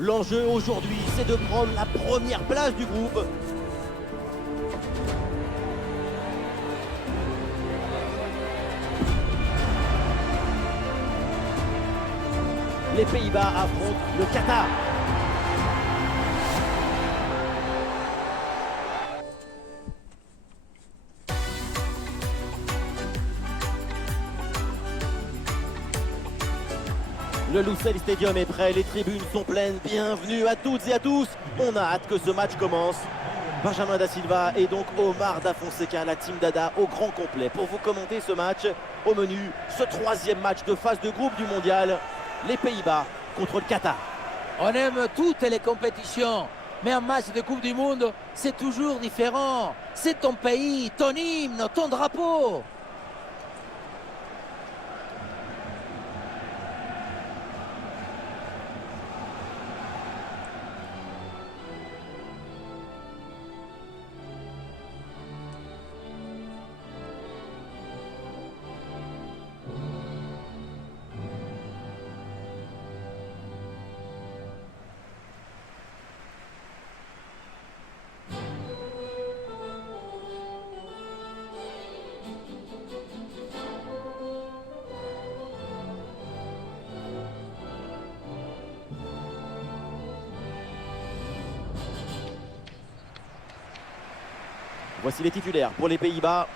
L'enjeu aujourd'hui, c'est de prendre la première place du groupe. Les Pays-Bas affrontent le Qatar. Le Lusail Stadium est prêt, les tribunes sont pleines. Bienvenue à toutes et à tous. On a hâte que ce match commence. Benjamin Da Silva et donc Omar Da Fonseca, la team Dada au grand complet pour vous commenter ce match. Au menu, ce troisième match de phase de groupe du mondial. Les Pays-Bas contre le Qatar. On aime toutes les compétitions, mais un match de Coupe du Monde, c'est toujours différent. C'est ton pays, ton hymne, ton drapeau. Voici les titulaires pour les Pays-Bas.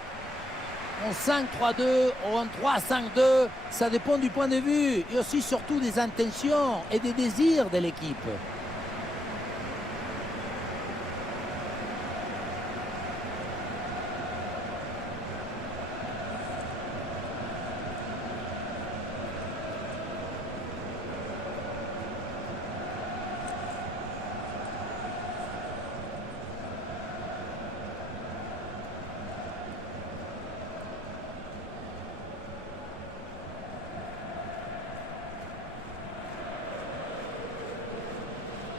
En 5-3-2 ou en 3-5-2, ça dépend du point de vue et aussi surtout des intentions et des désirs de l'équipe.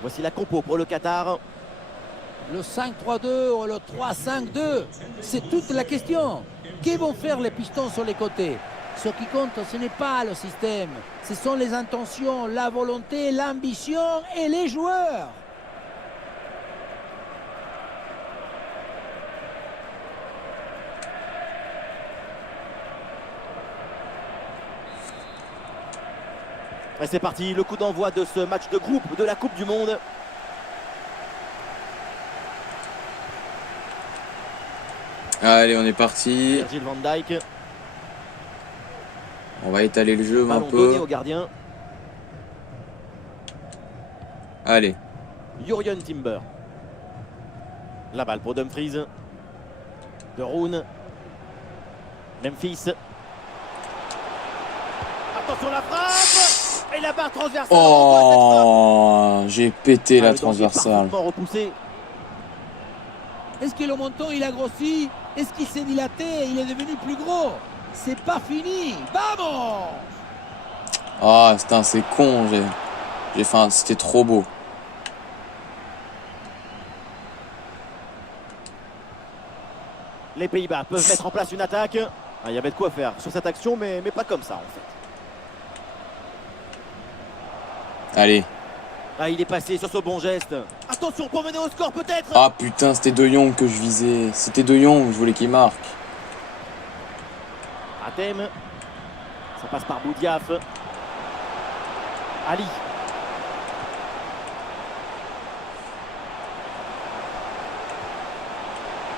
Voici la compo pour le Qatar. Le 5-3-2 ou le 3-5-2, c'est toute la question. Que vont faire les pistons sur les côtés? Ce qui compte, ce n'est pas le système. Ce sont les intentions, la volonté, l'ambition et les joueurs. Et c'est parti, le coup d'envoi de ce match de groupe de la Coupe du Monde. Allez, on est parti. Virgil van Dijk. On va étaler le jeu un Ballon donné peu. au gardien. Allez. Jurgen Timber. La balle pour Dumfries. De Roon. Memphis. Attention la frappe. Et la barre transversale. Oh, j'ai pété la Le danger transversale. parfaitement repoussé. Est-ce que le menton il a grossi? Est-ce qu'il s'est dilaté? Il est devenu plus gros? C'est pas fini. Vamos! Ah, putain, c'est con. J'ai faim. C'était trop beau. Les Pays-Bas peuvent mettre en place une attaque. Ah, il y avait de quoi faire sur cette action, mais pas comme ça en fait. Allez. Ah, il est passé sur ce bon geste. Attention pour mener au score peut-être. Ah putain, c'était De Jong que je visais. C'était De Jong, je voulais qu'il marque. Hatem. Ça passe par Boudiaf. Ali.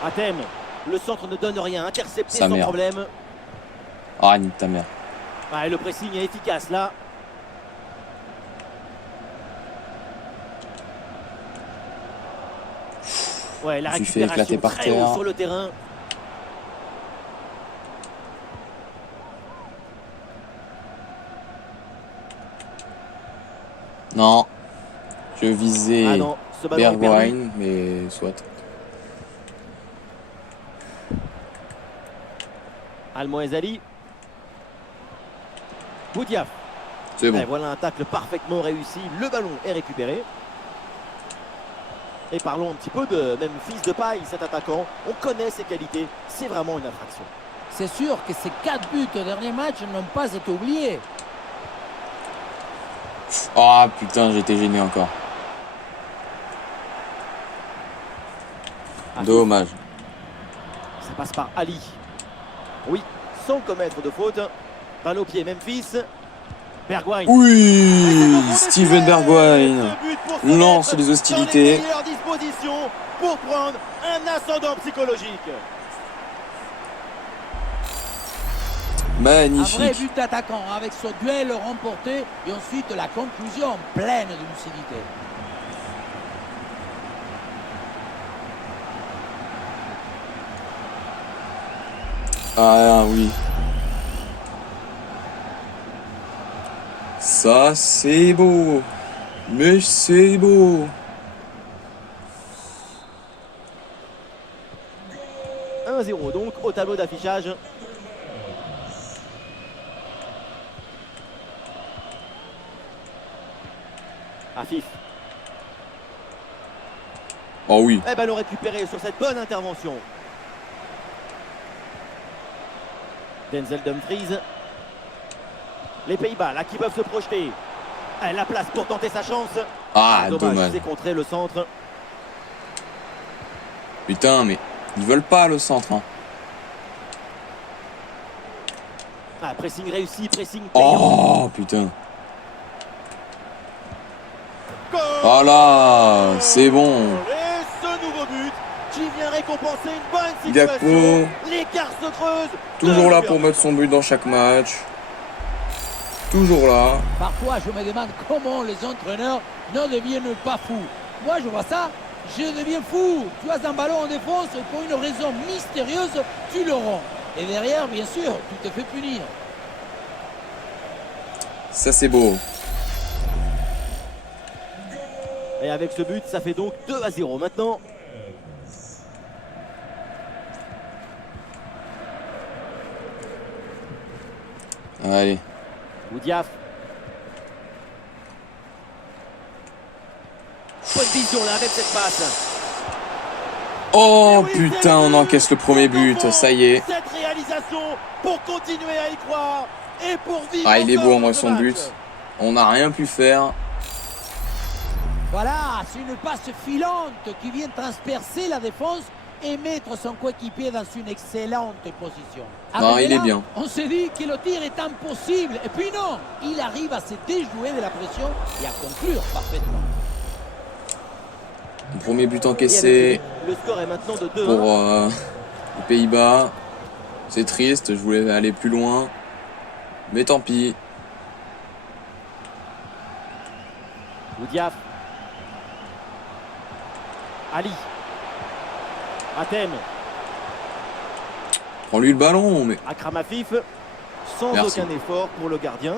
Hatem. Le centre ne donne rien. Intercepté Sa sans mère. problème. Ah, nique ta mère. Ah, et le pressing est efficace là. Ouais, la Je me suis fait éclater récupération par très haut terre. sur le terrain. Non. Je visais Ah non, ce ballon est perdu. Bergwijn, mais soit. Almoez-Ali. Boudiaf. C'est bon. Et voilà un tacle parfaitement réussi. Le ballon est récupéré. Et parlons un petit peu de Memphis Depay, cet attaquant. On connaît ses qualités. C'est vraiment une attraction. C'est sûr que ces 4 buts au dernier match n'ont pas été oubliés. Ah putain, j'étais gêné encore. Dommage. Ça passe par Ali. Oui, sans commettre de faute. Balle au pied, Memphis. Bergwijn. Oui, Steven Bergwijn lance les hostilités. Dans les meilleures dispositions pour prendre un ascendant psychologique. Un vrai Magnifique. but d'attaquant avec ce duel remporté et ensuite la conclusion pleine de lucidité. Ah oui. Ça c'est beau. Mais c'est beau. 1-0 donc au tableau d'affichage. Afif. Oh oui. Eh ballon récupéré sur cette bonne intervention. Denzel Dumfries. Les Pays-Bas là qui peuvent se projeter. La place pour tenter sa chance. Ah, dommage. C'est contré le centre. Putain, mais ils veulent pas le centre. Hein. Pressing réussi, pressing payant. Oh putain. Goal. Oh là, c'est bon. Et ce nouveau but qui vient récompenser une bonne situation. Gakpo. L'écart se creuse. Toujours là pour mettre son but dans chaque match. Toujours là. Parfois, je me demande comment les entraîneurs ne deviennent pas fous. Moi, je vois ça, je deviens fou. Tu as un ballon en défense et pour une raison mystérieuse, tu le rends. Et derrière, bien sûr, tu te fais punir. Ça c'est beau. Et avec ce but, ça fait donc 2-0 maintenant. Allez. Oudiaf. Bonne vision là avec cette passe. Oh Et oui, putain, on encaisse le premier but. Ça y est. Cette réalisation pour continuer à y croire et pour vivre. Ah, il est beau en vrai ce son match. but. On n'a rien pu faire. Voilà, c'est une passe filante qui vient transpercer la défense et mettre son coéquipier dans une excellente position. Non, Arrivé il est là, bien. On s'est dit que le tir est impossible. Et puis non, il arrive à se déjouer de la pression et à conclure parfaitement. Le premier but Et encaissé le score est maintenant de 2-1. pour les Pays-Bas. C'est triste, je voulais aller plus loin. Mais tant pis. Oudiaf. Ali. Athènes. Prends-lui le ballon, mais... Akram Afif. Sans Merci. aucun effort pour le gardien.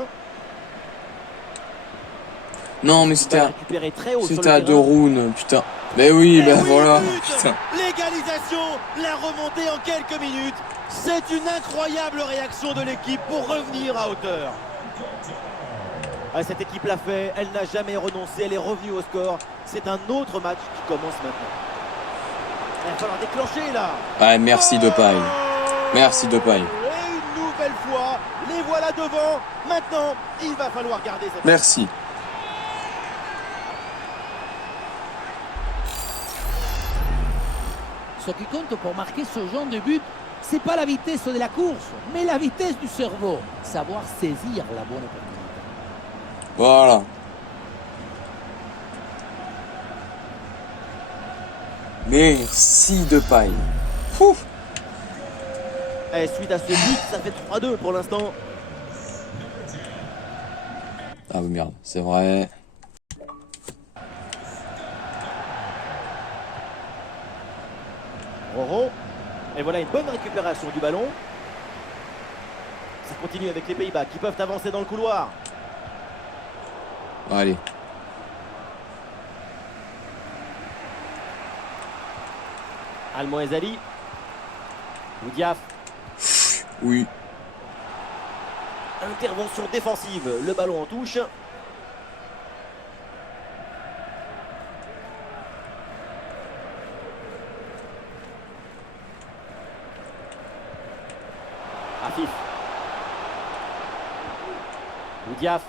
Non, mais Il c'était va à... récupérer très haut sur le C'était à terrain. Doroun, putain. Mais oui, Et ben oui, voilà. but. Putain. L'égalisation, la remontée en quelques minutes. C'est une incroyable réaction de l'équipe pour revenir à hauteur. Cette équipe l'a fait, elle n'a jamais renoncé, elle est revenue au score. C'est un autre match qui commence maintenant. Il va falloir déclencher là. Ouais, merci Depay. Oh. Merci Depay. Et une nouvelle fois, les voilà devant. Maintenant, il va falloir garder cette... Merci. Ce qui compte pour marquer ce genre de but, c'est pas la vitesse de la course, mais la vitesse du cerveau. Savoir saisir la bonne opportunité. Voilà. Merci Depay. Ouf. Et suite à ce but, ça fait 3-2 pour l'instant. Ah oui, merde, c'est vrai. Roro. Et voilà une bonne récupération du ballon. Ça continue avec les Pays-Bas qui peuvent avancer dans le couloir. Allez. Almoez Ali. Oudiaf. Oui. Intervention défensive. Le ballon en touche. Afif. Oudiaf.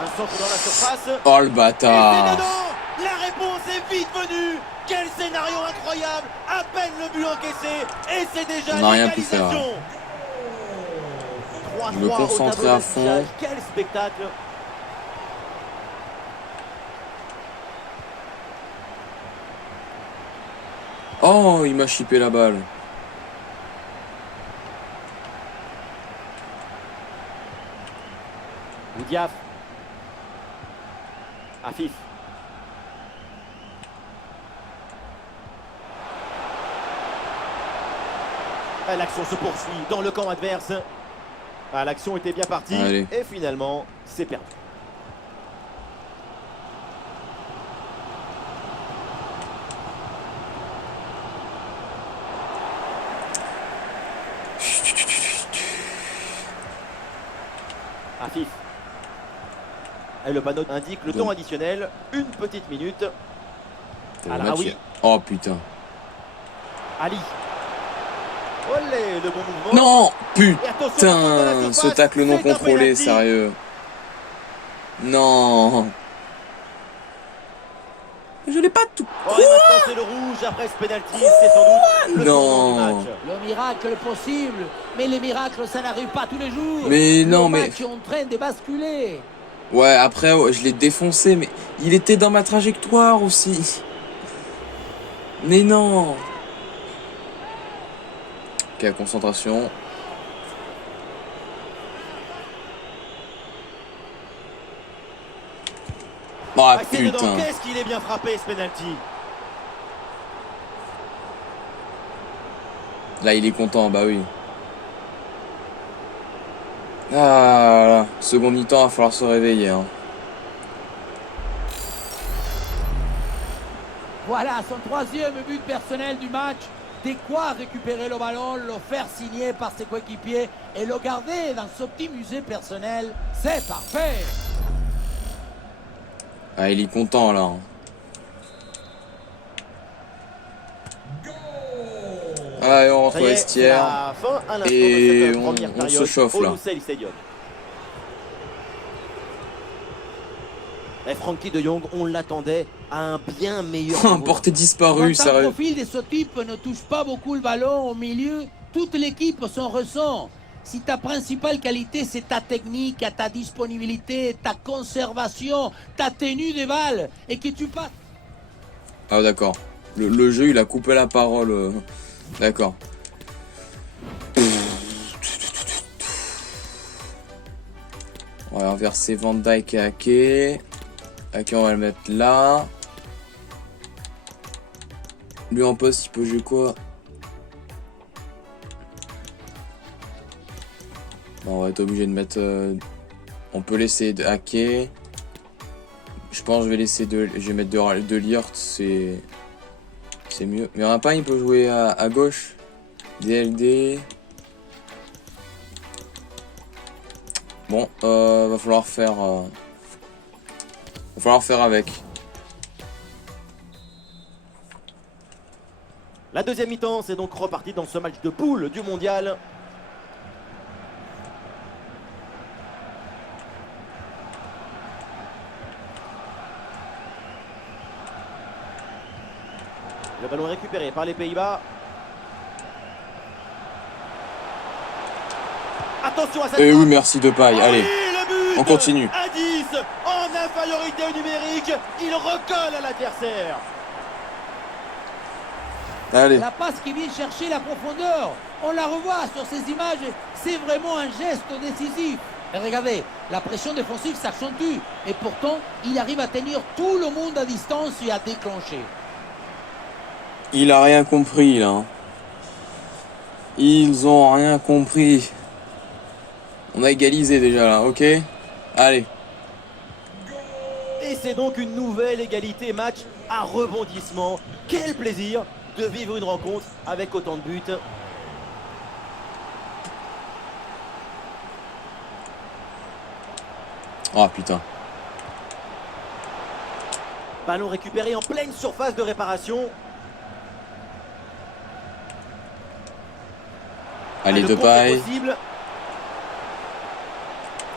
Un centre dans la surface. Oh le Et c'est bâtard. dedans. La réponse est vite venue. Quel scénario incroyable. À peine le but encaissé et c'est déjà On n'a rien pu faire. l'égalisation. Je me concentrais à fond. Quel spectacle. Oh, il m'a chippé la balle. Oudiaf. Afif. L'action se poursuit dans le camp adverse. L'action était bien partie. Allez. Et finalement, c'est perdu. Afif. Et le panneau indique le temps additionnel, une petite minute. Oui. Oh putain. Ali. Olé, le bon mouvement. Non, attention, putain, ce tacle non contrôlé, sérieux. Non. Je l'ai pas tout. Oh, et maintenant c'est le rouge après ce penalty, c'est sans doute le tournant du match. Le miracle possible, mais les miracles ça n'arrive pas tous les jours. Mais non, le match est en train de basculer. Ouais, après je l'ai défoncé, mais il était dans ma trajectoire aussi. Mais non. Ok, concentration. Oh putain. Qu'est-ce qu'il est bien frappé ce penalty. Là il est content, bah oui. Ah là, second mi-temps, il va falloir se réveiller. Hein. Voilà son troisième but personnel du match. De quoi récupérer le ballon, le faire signer par ses coéquipiers et le garder dans ce petit musée personnel. C'est parfait. Ah, il est content là. Allez, on rentre au vestiaire. Et on se chauffe là. Et Frenkie de Jong, on l'attendait à un bien meilleur portée disparue, quand sérieux. un profil de ce type ne touche pas beaucoup le ballon au milieu, toute l'équipe s'en ressent. Si ta principale qualité, c'est ta technique, ta disponibilité, ta conservation, ta tenue des balles, et que tu passes... Ah d'accord. Le jeu, il a coupé la parole. D'accord. On va inverser Van Dijk et Ake. Ake, on va le mettre là. Lui en poste, il peut jouer quoi? Bon, on va être obligé de mettre... on peut laisser de Ake. Je pense que je vais laisser je vais mettre de Liort, c'est mieux. Mais un pas, il peut jouer à gauche. DLD. Bon, va falloir faire avec. La deuxième mi-temps, c'est donc reparti dans ce match de poule du mondial. Le ballon est récupéré par les Pays-Bas. Attention à cette Et oui, merci de paille. Allez, le but on continue. À 10, en infériorité numérique, il recolle à l'adversaire. Allez. La passe qui vient chercher la profondeur, on la revoit sur ces images, c'est vraiment un geste décisif. Et regardez, la pression défensive s'accentue et pourtant, il arrive à tenir tout le monde à distance et à déclencher. Il a rien compris là. Ils ont rien compris. On a égalisé déjà là, ok? Allez. Et c'est donc une nouvelle égalité, match à rebondissement. Quel plaisir de vivre une rencontre avec autant de buts. Oh putain. Ballon récupéré en pleine surface de réparation. Allez, de paille.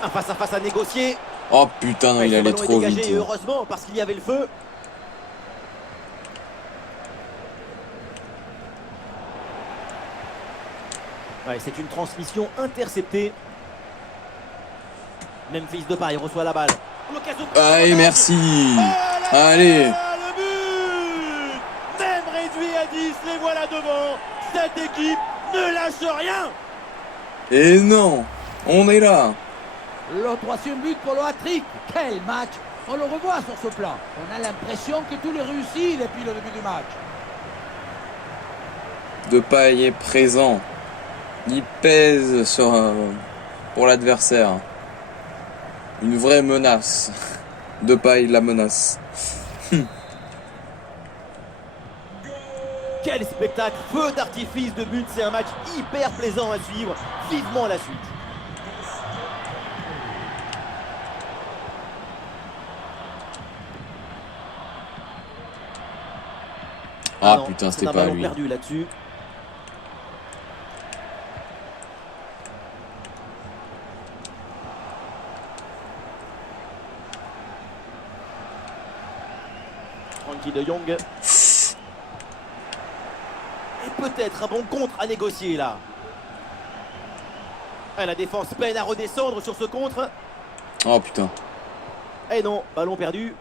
Un face-à-face à négocier. Oh putain, non, il allait trop vite. Heureusement, parce qu'il y avait le feu. Ouais, c'est une transmission interceptée. Memphis Depay reçoit la balle. L'occasion de- Allez, merci. Oh là Allez. là, le but! Même réduit à 10, les voilà devant. Cette équipe ne lâche rien. Et non, on est là. Le troisième but pour le hat-trick. Quel match! On le revoit sur ce plan. On a l'impression que tout est réussi depuis le début du match. Depay est présent. Il pèse sur, pour l'adversaire. Une vraie menace. Depay la menace. Quel spectacle! Feu d'artifice de but, c'est un match hyper plaisant à suivre. Vivement la suite. Ah non, putain, c'est c'était un pas ballon lui. perdu là-dessus. Frankie de Jong. Et peut-être un bon contre à négocier là. Ah, la défense peine à redescendre sur ce contre. Oh putain. Et non, ballon perdu.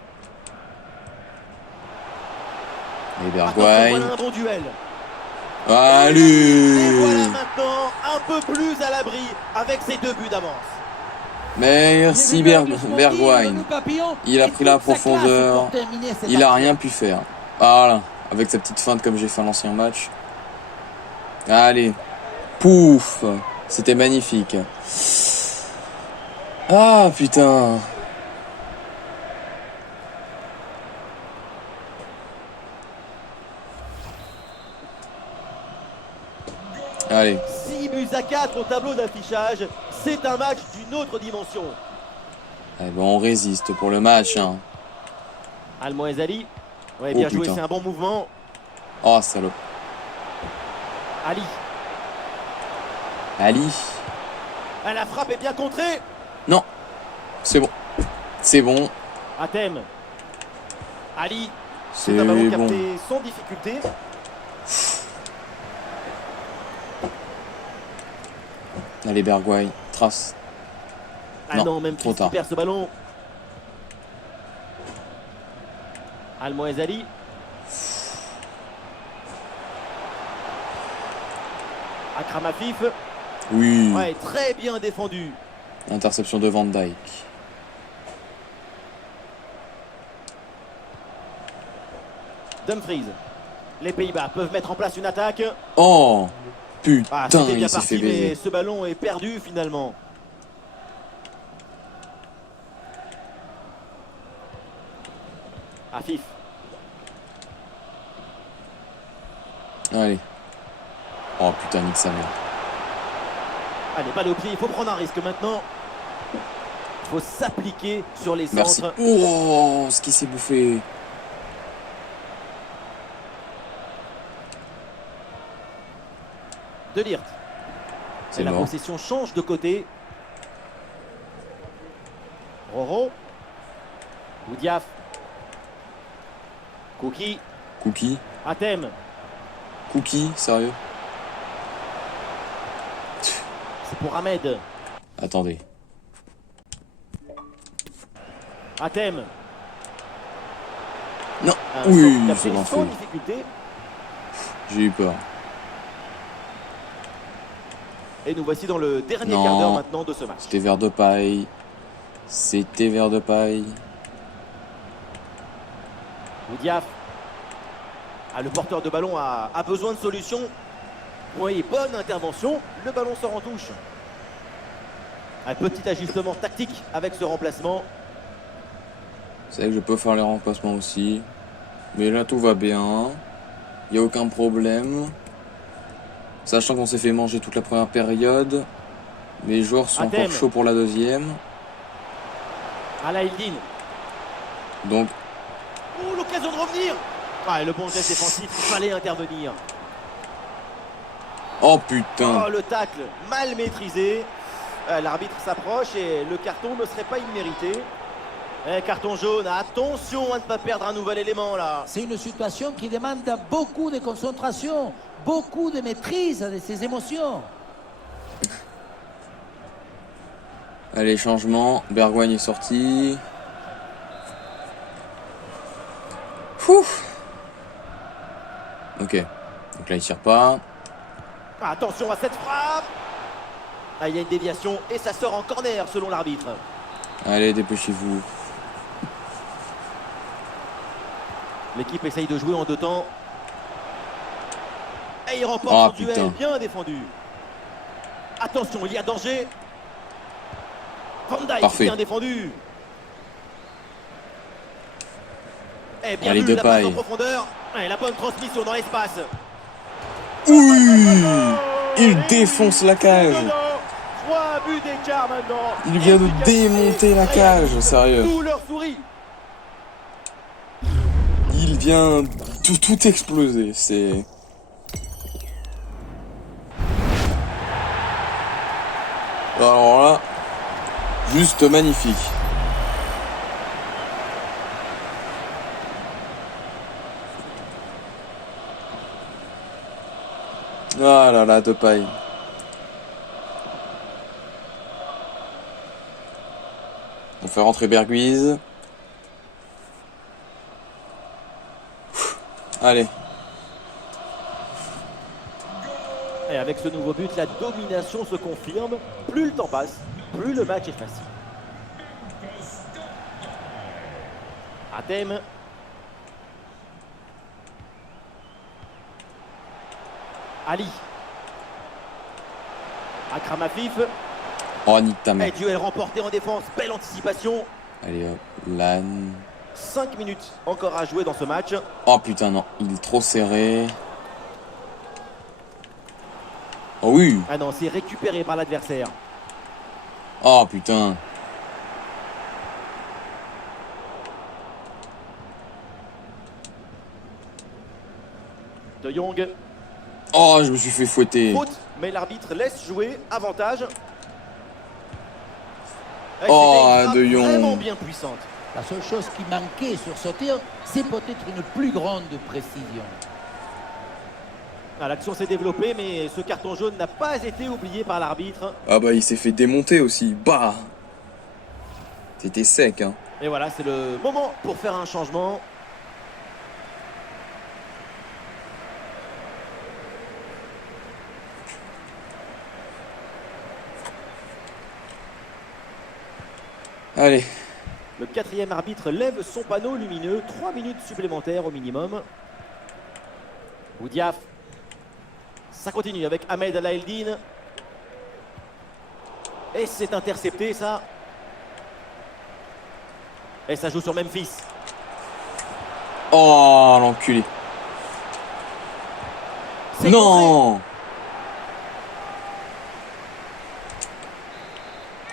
Et Attention, Bergwijn. voilà un bon duel. Et Allez. voilà maintenant un peu plus à l'abri avec ses 2 buts d'avance. Merci Bergwijn. Il a pris la profondeur. Il a rien pu faire. Voilà. Avec sa petite feinte comme j'ai fait à l'ancien match. Allez. Pouf. C'était magnifique. Ah putain. Allez. 6 buts à 4 au tableau d'affichage. C'est un match d'une autre dimension. Eh ben, on résiste pour le match. Hein. Almoez Ali. Ouais, Oh, bien joué, putain. c'est un bon mouvement. Oh salaud. Ali. Ali. Ah, la frappe est bien contrée. Non. C'est bon. C'est bon. Hatem. Ali. C'est C'est un ballon bon. capté sans difficulté. Allez Bergwijn. Trace. Ah Non, non, même trop qui tard. perd ce ballon. Almoez Ali. Akram Afif. Oui. Ouais, très bien défendu. Interception de Van Dijk. Dumfries. Les Pays-Bas peuvent mettre en place une attaque. Oh Ah, putain, c'était bien il s'est fait parti, mais baiser. ce ballon est perdu finalement. Afif. Allez. Oh putain, nique sa mère. Allez, balle au pied, il faut prendre un risque maintenant. Il faut s'appliquer sur les Merci. centres. Oh, ce qui s'est bouffé. De Ligt. C'est Et la mort. possession change de côté. Roro. Oudiaf. Kouki. Cookie. Hatem. Cookie, sérieux? C'est pour Ahmed. Attendez. Hatem. Non. Un Oui, centre capté c'est bien sans fait. difficulté. J'ai eu peur. Et nous voici dans le dernier Non. quart d'heure maintenant de ce match. C'était vers de paille. C'était vers de paille. Oudiaf. Ah, le porteur de ballon a besoin de solutions. Oui, bonne intervention. Le ballon sort en touche. Un petit ajustement tactique avec ce remplacement. C'est vrai que je peux faire les remplacements aussi. Mais là, tout va bien. Il n'y a aucun problème. Sachant qu'on s'est fait manger toute la première période. Les joueurs sont Hatem. encore chauds pour la deuxième. Alaïldine. Donc, Oh, l'occasion de revenir. Ah, et le bon geste défensif, il fallait intervenir. oh putain. Oh, le tacle mal maîtrisé. L'arbitre s'approche et le carton ne serait pas immérité. Carton jaune, attention à ne pas perdre un nouvel élément là. C'est une situation qui demande beaucoup de concentration, beaucoup de maîtrise de ses émotions. Allez, changement. Bergwijn est sorti. Ouh. Ok. Donc là, il tire pas. Attention à cette frappe. Ah, il y a une déviation et ça sort en corner selon l'arbitre. Allez, dépêchez-vous. L'équipe essaye de jouer en deux temps. Et il remporte Oh, son duel, putain. bien défendu. Attention, il y a danger. Van Dijk, Parfait. bien défendu. Et bien Allez, vu, la passe Depay. en profondeur. Et la bonne transmission dans l'espace. Oui, il défonce la cage. 3 buts d'écart maintenant. Il vient de Efficacité, démonter la cage, réalisme, sérieux. Tout leur sourit. Il vient tout exploser. C'est... Alors là, juste magnifique. Ah là là, Depay. On fait rentrer Bergwijn. Allez. Et avec ce nouveau but, la domination se confirme. Plus le temps passe, plus le match est facile. À thème. Ali. Akram Afif. Oh, nique ta mère. Et duel remporté en défense. Belle anticipation. Allez hop, Lan. 5 minutes encore à jouer dans ce match. Oh putain, non, il est trop serré. Oh oui. Ah non, c'est récupéré par l'adversaire. Oh putain. De Jong. Oh, je me suis fait fouetter. Faute, mais l'arbitre laisse jouer. Avantage. Et Oh, c'était une frappe De Jong. vraiment bien puissante. La seule chose qui manquait sur ce tir, c'est peut-être une plus grande précision. Ah, l'action s'est développée, mais ce carton jaune n'a pas été oublié par l'arbitre. Ah bah il s'est fait démonter aussi. Bah. C'était sec, hein. Et voilà, c'est le moment pour faire un changement. Allez. Le quatrième arbitre lève son panneau lumineux. 3 minutes supplémentaires au minimum. Boudiaf. Ça continue avec Ahmed Alaeldine. Et c'est intercepté, ça. Et ça joue sur Memphis. Oh, l'enculé. C'est Non.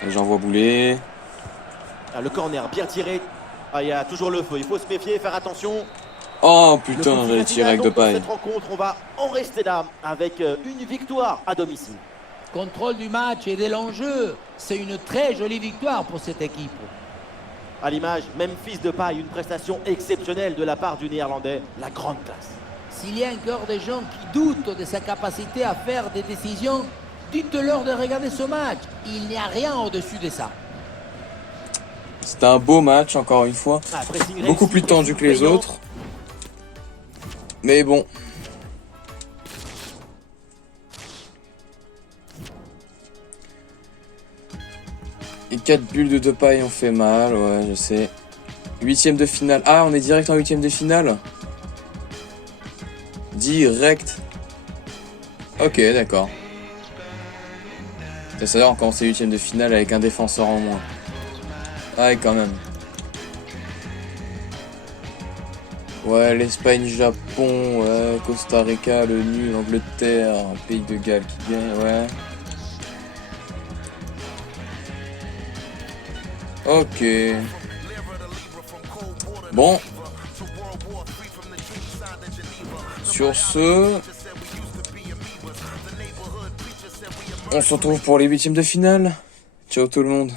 Et j'envoie bouler. Ah, le corner bien tiré. Ah, il y a toujours le feu. Il faut se méfier, faire attention. Oh Le putain, coup de j'allais pied tirer avec final, donc, dans Depay. cette rencontre, on va en rester là avec une victoire à domicile. Contrôle du match et de l'enjeu. C'est une très jolie victoire pour cette équipe. À l'image, Memphis Depay, une prestation exceptionnelle de la part du Néerlandais. La grande classe. S'il y a encore des gens qui doutent de sa capacité à faire des décisions, dites-leur de regarder ce match. Il n'y a rien au-dessus de ça. C'était un beau match, encore une fois. Ah, pressing Beaucoup réussi, plus tendu que les pressing payant. autres. Mais bon. Et 4 bulles de Depay ont fait mal, ouais, je sais. 8ème de finale. Ah, on est direct en 8ème de finale. Direct. Ok, d'accord. C'est-à-dire on commence les 8ème de finale avec un défenseur en moins. Ouais, quand même. Ouais, l'Espagne, Japon, ouais, Costa Rica, le nul, l'Angleterre, Pays de Galles qui gagne, ouais. Ok. Bon. Sur ce, on se retrouve pour les 8ème de finale. Ciao tout le monde.